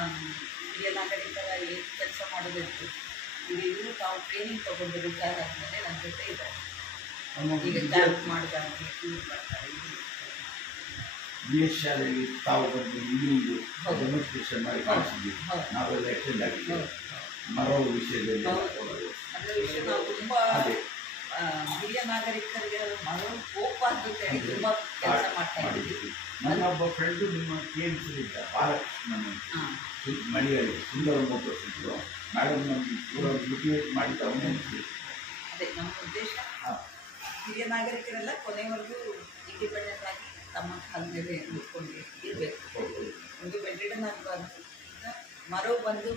ನಾನು ಹಿರಿಯ ನಾಗರಿಕರ ಏನು ಕೆಲಸ ಮಾಡೋದಿತ್ತು ಈಗ ಇವರು ತಾವು ಟ್ರೈನಿಂಗ್ ತೊಗೊಂಡು ರಿಟೈರ್ ಆದಮೇಲೆ ನನ್ನ ಜೊತೆ ಇದ್ದಾರೆ. ಈಗ ಕ್ಯಾಂಪ್ ಮಾಡಿದಾಗೆ ಟೂರ್ ಮಾಡ್ತಾರೆ. BS ಶಾಲೆಯಲ್ಲಿ ತಾವು ಬಂದು ಇಲ್ಲಿ ಡೆಮೋನ್ಸ್ಟ್ರೇಷನ್ ಮಾಡಿ ಕಾಣಿಸಿದ್ವಿ. ನಾವೆಲ್ಲ ಅಟೆಂಡ್ ಆಗಿದ್ದೀವಿ. ಮರವು ವಿಷಯದಲ್ಲಿ ಅದರ ವಿಷಯ ನಾವು ತುಂಬ ಹಿರಿಯ ನಾಗರಿಕರಿಗೆ ಮರವು ಕೋಪ ಅಂತ ಹೇಳಿ ತುಂಬ ಕೆಲಸ ಮಾಡ್ತಾ ಇದ್ದೀವಿ. ನನ್ನೊಬ್ಬ ಫ್ರೆಂಡು ನಿಮ್ಮ KMC ಬಾಲಕೃಷ್ಣನ್ ಮಣಿಯಲ್ಲಿ ಸುಂದರ ಸಿದ್ರು. ಮೇಡಮ್ ನಮ್ಗೆ ಪೂರ ಮೋಟಿವೇಟ್ ಮಾಡಿದ್ದು ಅವನೇ. ಅದೇ ನಮ್ಮ ಉದ್ದೇಶ ಹಿರಿಯ ನಾಗರಿಕರೆಲ್ಲ ಕೊನೆವರೆಗೂ ಇಂಡಿಪೆಂಡೆಂಟ್ ಆಗಿ ತಮ್ಮ ಕಾಲ ಮೇಲೆ ನಿಂತ್ಕೊಂಡು ಇರಬೇಕು. ಒಂದು ಬೆಡ್ರಿಡನ್ ಆಗಬಾರ್ದು. ಈಗ ಮರವು ಬಂದು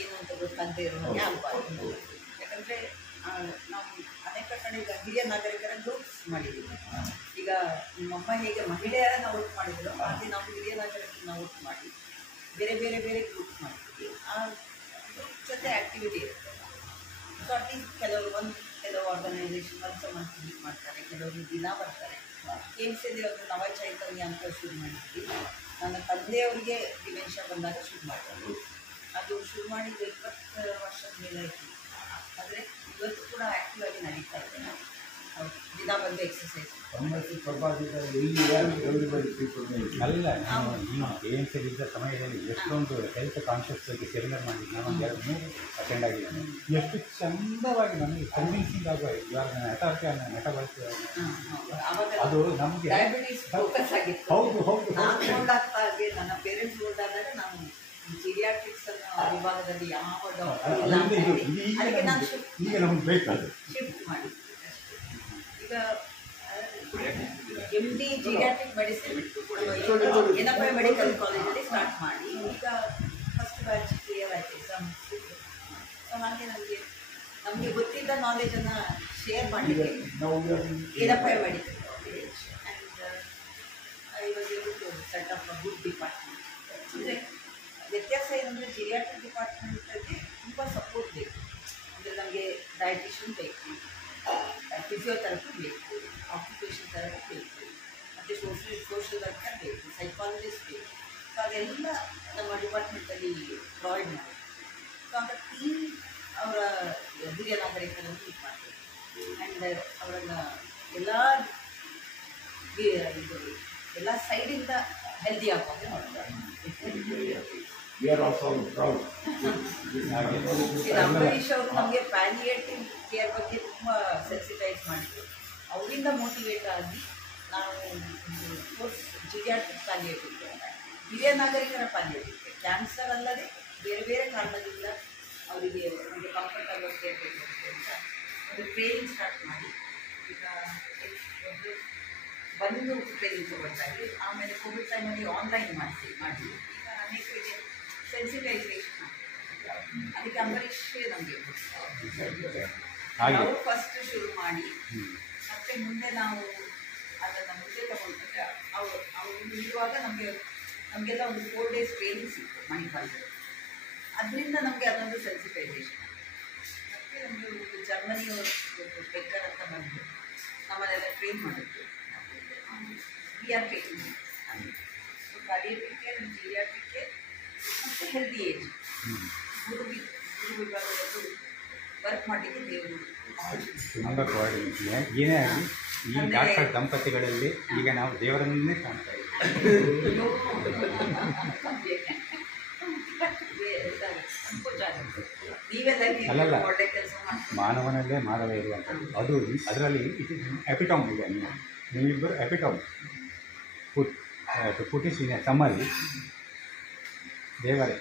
ಏನು ಅಂತ ಗೊತ್ತಾಗದೇ ಇರೋ ಹಾಗೆ ಆಗಬಾರ್ದು. ಯಾಕಂದರೆ ನಾವು ಅನೇಕ ಕಡೆ ಈಗ ಹಿರಿಯ ನಾಗರಿಕರ ಗ್ರೂಪ್ಸ್ ಮಾಡಿದ್ದೀವಿ. ಈಗ ನಿಮ್ಮಮ್ಮ ಹೇಗೆ ಮಹಿಳೆಯರನ್ನು ಔಟ್ ಮಾಡಿದ್ರು ಹಾಗೆ ನಾವು ಹಿರಿಯ ನಾಗರಿಕರನ್ನ ಔಟ್ ಮಾಡಿ ಬೇರೆ ಬೇರೆ ಬೇರೆ ಗ್ರೂಪ್ ಮಾಡ್ತೀವಿ. ಆ ಗ್ರೂಪ್ ಜೊತೆ ಆ್ಯಕ್ಟಿವಿಟಿ ಇರುತ್ತೆ. ಸೊ ಅಟ್ಲೀಸ್ಟ್ ಕೆಲವು ಆರ್ಗನೈಸೇಷನ್ ಒಂದು ಮಂತ್ ಮೀಟ್ ಮಾಡ್ತಾರೆ, ಕೆಲವರು ದಿನ ಬರ್ತಾರೆ. KMCಯಲ್ಲಿ ಒಂದು ನವ ಚೈತನ್ಯ ಅಂತ ಶುರು ಮಾಡಿದ್ವಿ. ನನ್ನ ತಂದೆಯವರಿಗೆ ಡಿಮೆನ್ಷಿಯಾ ಬಂದಾಗ ಶುರು ಮಾಡ್ತಾರೆ. ಅದು ಶುರು ಮಾಡಿದ್ದು 20 ವರ್ಷದ ಮೇಲೆ ಆಯಿತು. ಆದರೆ ಇವತ್ತು ಕೂಡ ಆ್ಯಕ್ಟಿವ್ ಆಗಿ ನಡೀತಾ ಇದೆ. ದಿನ ಬಂದು ಎಕ್ಸಸೈಸ್ ಅಲ್ಲ. ನೀವು KMCಯಲ್ಲಿ ಇದ್ದ ಸಮಯದಲ್ಲಿ ಎಷ್ಟೊಂದು ಹೆಲ್ತ್ ಕಾನ್ಷಿಯಸ್ ಆಗಿ ಸೆಮಿನಾರ್ ಮಾಡಿದ್ದು ನಾನು 2-3 ಅಟೆಂಡ್ ಆಗಿದ್ದೇನೆ. ಎಷ್ಟು ಚಂದವಾಗಿ ನಮಗೆ ಕನ್ವಿನ್ಸಿಂಗ್ ಆಗುವ ಇವಾಗ ನೆಟವರ್ಕ್ ಅದು ನಮಗೆ ಡಯಾಬಿಟೀಸ್ ಫೋಕಸ್ ಆಗಿತ್ತು. ಹೌದು ನಾನು ನೋಡಾಗ್ತಾ ಹಾಗೆ ನನ್ನ ಪೇರೆಂಟ್ಸ್ ನೋಡಿದಾಗ ನಾನು ಜಿರಿಯಾಟ್ರಿಕ್ಸ್ ಅನ್ನೋ ವಿಭಾಗದಲ್ಲಿ ಯಾವ ಡಾಕ್ಟರ್ ಇಲ್ಲ ಅದಕ್ಕೆ ನಾನು ಈಗ ನಮ್ಗೆ ಬೇಕಾದ್ರೆ ಶಿಫ್ಟ್ ಮಾಡಿ ಈಗ MD geriatric medicine NFI medical ಕಾಲೇಜಲ್ಲಿ ಸ್ಟಾರ್ಟ್ ಮಾಡಿ ಈಗ ಫಸ್ಟ್ ಬ್ಯಾಚ್ ಕ್ಲಿಯರ್ ಆಯಿತು, ಎಕ್ಸಾಮ್. ಸೊ ಹಾಗೆ ನಮಗೆ ಗೊತ್ತಿದ್ದ ನಾಲೆಜನ್ನು ಶೇರ್ ಮಾಡಲಿಕ್ಕೆ NFI medical college and I was able to set up a good department. ಅಂದರೆ ವ್ಯತ್ಯಾಸ ಏನಂದರೆ ಜಿರಿಯಾಟ್ರಿಕ್ ಡಿಪಾರ್ಟ್ಮೆಂಟಲ್ಲಿ ತುಂಬ ಸಪೋರ್ಟ್ ಬೇಕು. ಅಂದರೆ ನಮಗೆ ಡಯಟಿಷಿಯನ್ ಬೇಕು, ಫಿಸಿಯೋಥೆರಪಿ ಬೇಕು, ಆಕ್ಯುಪೇಷನ್ ಥೆರಪಿ ಬೇಕು, ಮತ್ತು ಸೋಷಿಯಲ್ ವರ್ಕರ್ ಬೇಕು, ಸೈಕಾಲಜಿಸ್ಟ್ ಬೇಕು. ಸೊ ಅದೆಲ್ಲ ನಮ್ಮ ಡಿಪಾರ್ಟ್ಮೆಂಟಲ್ಲಿ ಪ್ರೊವೈಡ್ ಮಾಡಿ. ಸೊ ಅಂತ ಟೀಮ್ ಅವರ ಹಿರಿಯ ನಾಗರಿಕರನ್ನು ಮೀಟ್ ಮಾಡಬೇಕು ಆ್ಯಂಡ್ ಅವರನ್ನು ಎಲ್ಲ ಸೈಡಿಂದ ಹೆಲ್ದಿ ಆಗುವಾಗ ನೋಡ್ತಾರೆ. ಅಂಬರೀಷ್ ಅವರು ನಮಗೆ ಪ್ಯಾಲಿಯೇಟಿವ್ ಕೇರ್ ಬಗ್ಗೆ ತುಂಬ ಸೆನ್ಸಿಟೈಸ್ ಮಾಡಿದ್ರು. ಅವರಿಂದ ಮೋಟಿವೇಟ್ ಆಗಿ ನಾವು ಕೋರ್ಸ್ ಜಿರಿಯಾಟ್ರಿಕ್ ಪ್ಯಾಲಿಯೇಟಿವ್ ಕೇರ್, ಹಿರಿಯ ನಾಗರಿಕರ ಪ್ಯಾಲಿಯೇಟಿವ್ ಕೇರ್, ಕ್ಯಾನ್ಸರ್ ಅಲ್ಲದೆ ಬೇರೆ ಬೇರೆ ಕಾರಣದಿಂದ ಅವರಿಗೆ ಒಂದು ಕಂಫರ್ಟಬಲ್ ಕೇರ್ ಬೇಕು ಅಂತ ಒಂದು ಟ್ರೈನಿಂಗ್ ಸ್ಟಾರ್ಟ್ ಮಾಡಿ ಈಗ ಬಂದು ಟ್ರೈನಿಂಗ್ ತೊಗೊಳ್ತಾ ಇದ್ವಿ. ಆಮೇಲೆ ಕೋವಿಡ್ ಟೈಮಲ್ಲಿ ಆನ್ಲೈನ್ ಮಾಡಿ ಈಗ ಅನೇಕರಿಗೆ ಸೆನ್ಸಿಟೈಸೇಷನ್ ಅದಕ್ಕೆ ಅಂಬರೀಷ್ ನಮಗೆ ನಾವು ಫಸ್ಟ್ ಶುರು ಮಾಡಿ ಮತ್ತೆ ಮುಂದೆ ನಾವು ಅದನ್ನು ಮುಂದೆ ತಗೊಂಡ್ರೆ ಅವರು ಇರುವಾಗ ನಮಗೆಲ್ಲ ಒಂದು 4 days ಟ್ರೈನಿಂಗ್ ಸಿಕ್ತು ಮಣಿಪಾಲದಲ್ಲಿ. ಅದರಿಂದ ನಮಗೆ ಅದೊಂದು ಸೆನ್ಸಿಟೈಸೇಷನ್. ಮತ್ತು ನಮಗೆ ಒಂದು ಜರ್ಮನಿಯವರು ಬೆಕ್ಕರ್ ಅಂತ ಬಂದು ನಮ್ಮನ್ನೆಲ್ಲ ಟ್ರೈನ್ ಮಾಡಿದ್ರು. We are training so palliative care, geriatric care ಮತ್ತು ಹೆಲ್ದಿ ಏಜ್ ಗುರು ವಿಭಾಗದಲ್ಲೂ ವರ್ಕ್ ಮಾಡಲಿಕ್ಕೆ ದೇವರು ತುಂಬ ಕೋಆರ್ಡಿನೇಷನ್ ಏನೇ ಆಗಲಿ ಈ ಡಾಕ್ಟರ್ ದಂಪತಿಗಳಲ್ಲಿ ಈಗ ನಾವು ದೇವರನ್ನೇ ಕಾಣ್ತಾ ಇದ್ದೀವಿ. ಅಲ್ಲಲ್ಲ, ಮಾನವನಲ್ಲೇ ಮಾನವ ಇರುವಂಥದ್ದು ಅದು ಅದರಲ್ಲಿ ಇಟ್ ಇಸ್ ಎಪಿಟಮ್. ಈಗ ನೀವಿಬ್ಬರು epitome put is in a summary ದೇವರೇ.